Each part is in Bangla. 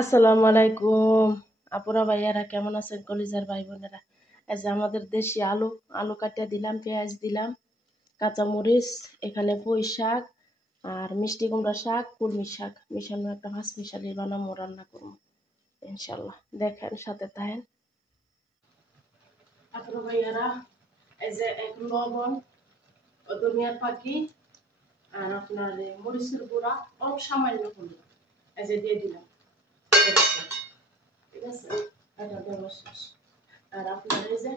আসসালামু আলাইকুম আপুরা ভাইয়ারা, কেমন আছেন কলিজার ভাই বোনেরা? এই যে আমাদের দেশি আলু আলু কাটিয়ে দিলাম, পেঁয়াজ দিলাম, কাঁচামরিচ, এখানে পুঁই শাক আর মিষ্টি কুমড়া শাক, কুলমি শাক মিশানো একটা মাছ মিশালি বানাবো, রান্না করবো ইনশাল্লাহ। দেখেন, সাথে থাকেন আপুরা ভাইয়ারা। এই যে এক লবণ, ধনিয়ার পাখি আর আপনার মরিচের গুঁড়া অল্প সামান্য হলো, এই যে দিয়ে দিলাম। ঠিক আছে, এটা দেওয়া শেষ। আর আপনার এই যে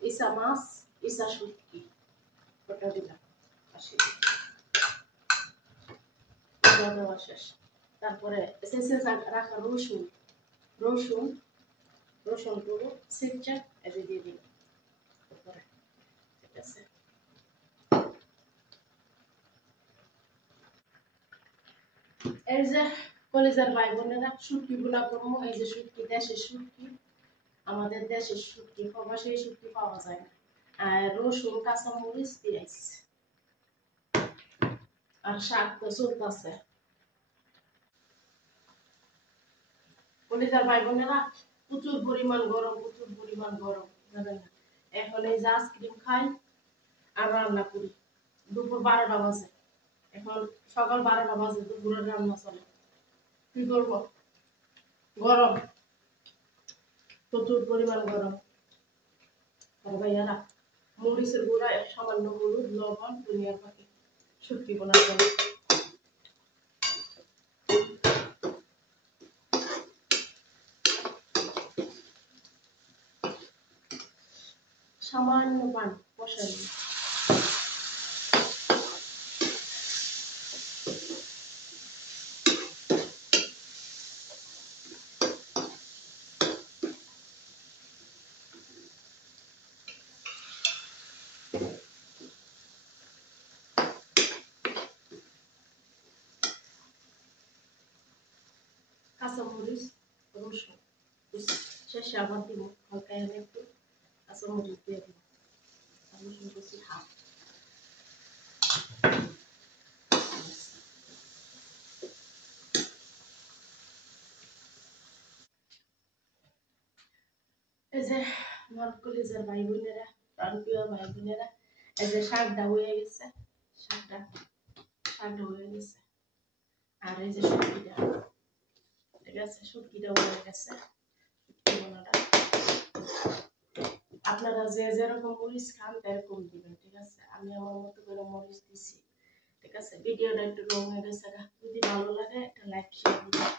ইসা মাছ, ইসা শুটকি, ওটা দিলাম পাশে, ওটা দেওয়া শেষ। তারপরে শেষে রাখা রসুন, রসুন রসুন গুঁড়ো ছিটচা এতে দিয়ে দিলাম উপরে। ঠিক আছে, এই যে কলেজের ভাই বোনেরা, শুটকি গুলা করবো। এই যে শুটকি, দেশের শুটকি, আমাদের দেশের শুটকি, প্রবাসী শুটকি পাওয়া যায় না। আর রসুন, কাঁচামরিচ, পেঁয়াজ আর শাক তো চলতেছে। কলিজার ভাই বোনেরা, প্রচুর পরিমাণ গরম, প্রচুর পরিমাণ গরম, জানেন না? এখন এই যে আইসক্রিম খাই আর রান্না করি। দুপুর 12টা বাজে, এখন সকাল 12টা বাজে, দুপুরের রান্না চলে। কি করবো, গরম, প্রচুর পরিমাণ গরম। আর ভাইয়ারা, মরিচের গুঁড়া, এক সামান্য হলুদ, লবণ, ধনিয়ার পাতা, শুটকি বোনার জন্য সামান্য পান বসাই। কাঁচামরিচ, রসুন শেষে আবার দিব, হালকা একটু কাঁচামরিচ দিয়ে দিব, রসুন কুচি হাফ। এই যে আমার কলিজার ভাই বোনেরা, প্রাণপ্রিয় ভাই বোনেরা, এই যে শাকটা হয়ে গেছে, শাকটা শাকটা হয়ে গেছে। আর এই যে শুটকিটা, ঠিক আছে, শুটকিটা হয়ে গেছে। আপনারা যে যেরকম মরিচ খান তেরকম দিবেন, ঠিক আছে। আমি আমার মতো করে মরিচ দিছি, ঠিক আছে। ভিডিওটা একটু লং হয়ে গেছে, যদি ভালো লাগে একটা লাইক শেয়ার দিবেন।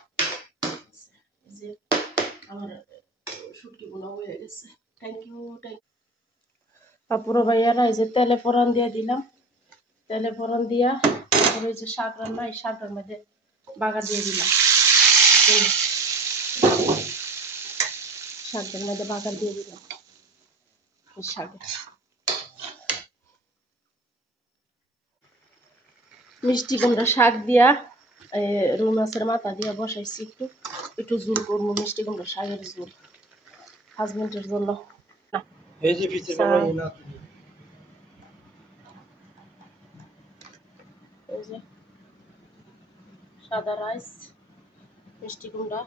এই যে আমার শুটকি বোনা হয়ে গেছে। থ্যাংক ইউ, থ্যাংক ইউ আপুরা ভাইয়ারা। এই যে তেলে ফোড়ন দিয়ে দিলাম, তেলে ফোড়ন দিয়া তারপরে এই যে শাক রান্না, এই শাকটার মধ্যে বাগার দিয়ে দিলাম, শাকের মধ্যে বাগার দিয়ে দিলাম। শাকে মিষ্টি কুমড়া শাক দিয়া রুই মাছের মাথা দিয়া বসাইছি, একটু একটু ঝুল করবো, মিষ্টি কুমড়া শাকের ঝুল হাজবেন্ডের জন্য। এই যে সাদা রাইস, মিষ্টি কুমড়া,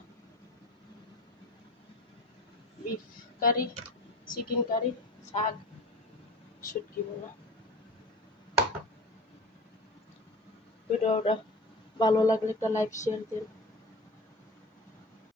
বিফ কারি, চিকেন কারি, শাক, শুটকি বোনা। ভিডিওটা ভালো লাগলে একটা লাইক শেয়ার দিন।